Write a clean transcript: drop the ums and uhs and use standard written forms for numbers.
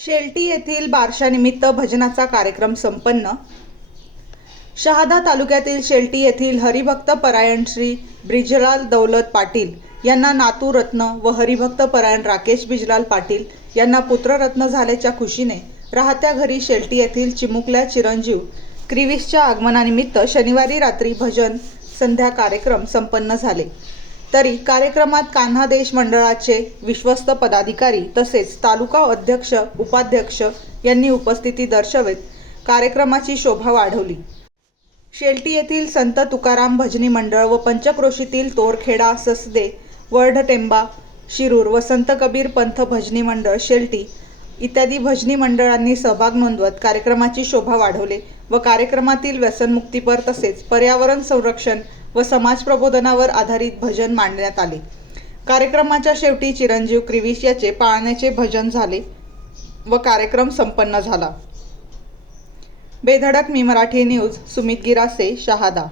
शेलटी येथील बारशानिमित्त भजनाचा कार्यक्रम संपन्न। शहादा तालुक्यातील शेलटी येथील हरिभक्त परायण श्री ब्रिजलाल दौलत पाटील यांना नातूरत्न व हरिभक्त परायण राकेश बिजलाल पाटील यांना पुत्ररत्न झाल्याच्या खुशीने राहत्या घरी शेलटी येथील चिमुकल्या चिरंजीव क्रिविसच्या आगमनानिमित्त शनिवारी रात्री भजन संध्या कार्यक्रम संपन्न झाले। तरी कार्यक्रमात कान्हा देश मंडळाचे विश्वस्त पदाधिकारी तसेच तालुका अध्यक्ष उपाध्यक्ष यांनी उपस्थिती दर्शवत कार्यक्रमाची शोभा वाढवली। शेलटी येथील संत तुकाराम भजनी मंडळ व पंचक्रोशीतील तोरखेडा ससदे वरढटेंबा शिरूर व संत कबीर पंथ भजनी मंडळ शेलटी इत्यादी भजनी मंडळांनी सहभाग नोंदवत कार्यक्रमाची शोभा वाढवले व कार्यक्रमातील व्यसनमुक्तीपर तसेच पर्यावरण संरक्षण व समाज प्रबोधनावर आधारित भजन मांडण्यात आले। कार्यक्रमाच्या शेवटी चिरंजीव क्रिविस याचे पाळण्याचे भजन झाले व कार्यक्रम संपन्न झाला। बेधडक मी मराठी न्यूज, सुमित गिरासे, शहादा।